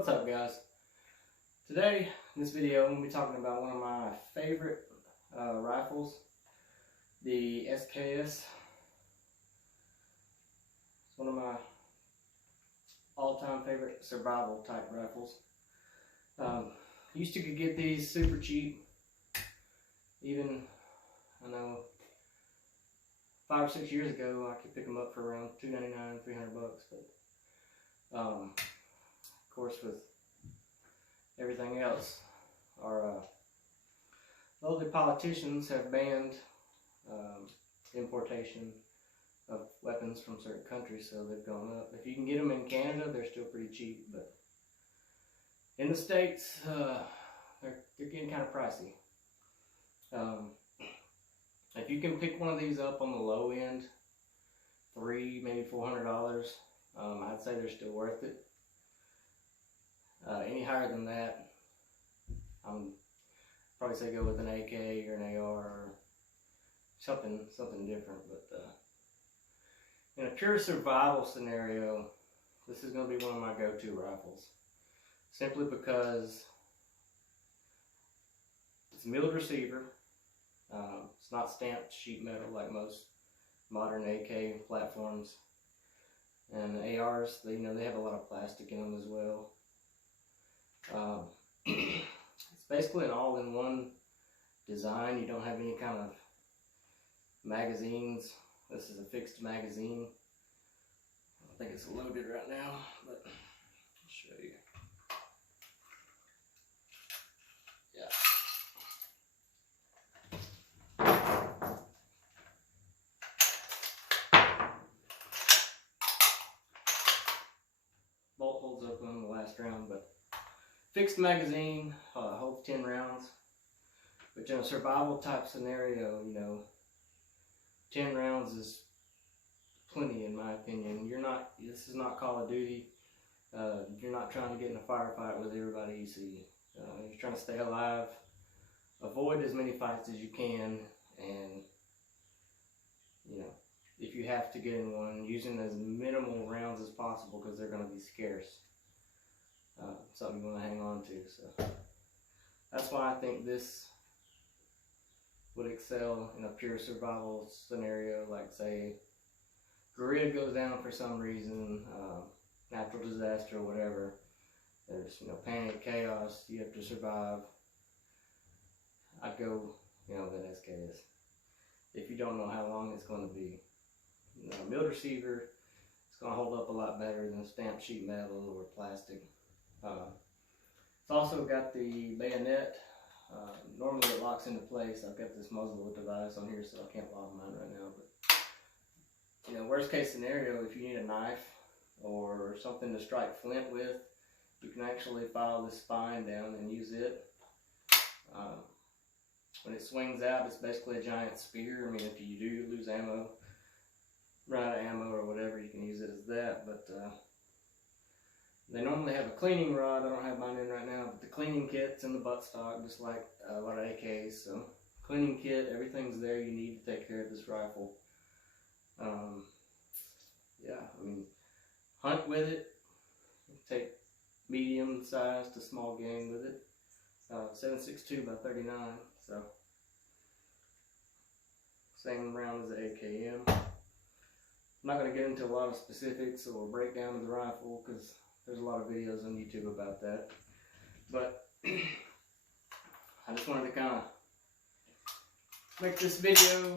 What's up, guys? Today in this video I'm going to be talking about one of my favorite rifles, the SKS. It's one of my all-time favorite survival type rifles. Used to could get these super cheap, even I know 5 or 6 years ago I could pick them up for around $299, $300 bucks, but of course with everything else, our lovely politicians have banned importation of weapons from certain countries, so they've gone up. If you can get them in Canada, they're still pretty cheap, but in the States, they're getting kind of pricey. If you can pick one of these up on the low end, $300, maybe $400, I'd say they're still worth it. Any higher than that, I'm probably say go with an AK or an AR or something different. But in a pure survival scenario, this is going to be one of my go-to rifles, simply because it's a milled receiver. It's not stamped sheet metal like most modern AK platforms, and the ARs, they have a lot of plastic in them as well. It's basically an all-in-one design. You don't have any kind of magazines. This is a fixed magazine. I think it's loaded right now, but I'll show you. Bolt holds up on the last round, but fixed magazine, holds 10 rounds. But in a survival type scenario, 10 rounds is plenty in my opinion. This is not Call of Duty. You're not trying to get in a firefight with everybody you see. You're trying to stay alive, avoid as many fights as you can, and if you have to get in one, using as minimal rounds as possible, because they're going to be scarce. Something you want to hang on to. So that's why I think this would excel in a pure survival scenario, like say grid goes down for some reason, natural disaster or whatever. There's panic, chaos, you have to survive. I'd go that SKS. If you don't know how long it's going to be. Milled receiver, it's going to hold up a lot better than stamped sheet metal or plastic. It's also got the bayonet. Normally it locks into place. I've got this muzzle device on here, so I can't lock mine right now. But worst case scenario, if you need a knife or something to strike flint with, you can actually file the spine down and use it. When it swings out, it's basically a giant spear. I mean, if you do lose ammo, run out of ammo or whatever, you can use it as that. But they normally have a cleaning rod. I don't have mine in right now, but the cleaning kit's in the buttstock, just like a lot of AKs. So cleaning kit, everything's there you need to take care of this rifle. Yeah, I mean, hunt with it. Take medium size to small game with it. 7.62 by 39. So same round as the AKM. I'm not going to get into a lot of specifics or breakdown of the rifle, because there's a lot of videos on YouTube about that. But I just wanted to kind of make this video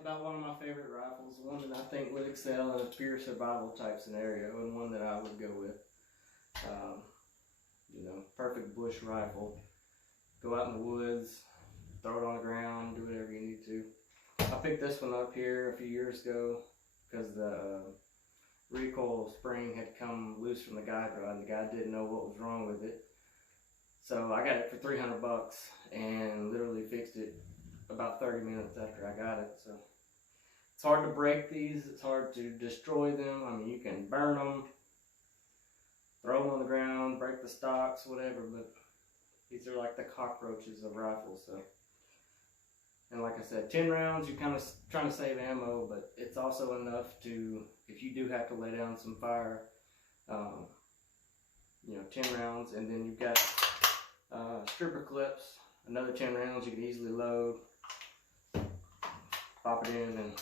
about one of my favorite rifles, one that I think would excel in a pure survival type scenario, and one that I would go with. Perfect bush rifle. Go out in the woods, throw it on the ground, do whatever you need to. I picked this one up here a few years ago because the recoil spring had come loose from the guide rod, and the guy didn't know what was wrong with it. So I got it for 300 bucks and literally fixed it about 30 minutes after I got it. So it's hard to break these, it's hard to destroy them. I mean, you can burn them, throw them on the ground, break the stocks, whatever, but these are like the cockroaches of rifles. So, and like I said, 10 rounds, you're kind of trying to save ammo, but it's also enough to, if you do have to lay down some fire, 10 rounds, and then you've got stripper clips, another 10 rounds you can easily load, pop it in, and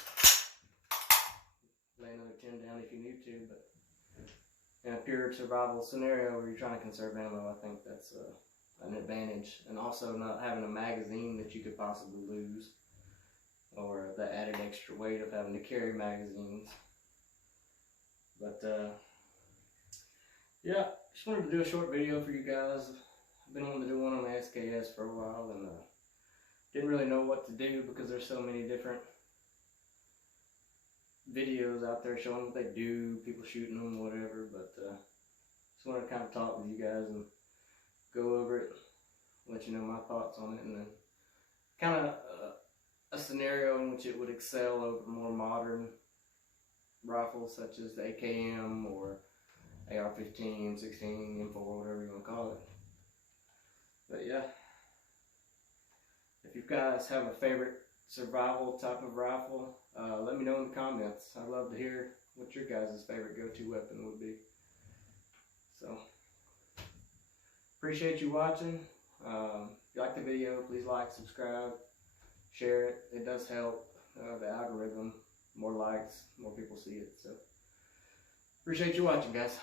lay another 10 down if you need to. But in a pure survival scenario where you're trying to conserve ammo, I think that's an advantage. And also not having a magazine that you could possibly lose, or the added extra weight of having to carry magazines. But yeah, just wanted to do a short video for you guys. I've been wanting to do one on the SKS for a while, and didn't really know what to do because there's so many different videos out there showing what they do, people shooting them, whatever. But just wanted to kind of talk with you guys and go over it, let you know my thoughts on it, and then kind of a scenario in which it would excel over more modern rifles such as the AKM or AR-15, 16, M4, whatever you want to call it. But yeah, if you guys have a favorite survival type of rifle, let me know in the comments. I'd love to hear what your guys' favorite go-to weapon would be. So, appreciate you watching. If you like the video, please like, subscribe, share it. It does help the algorithm. More likes, more people see it. So, appreciate you watching, guys.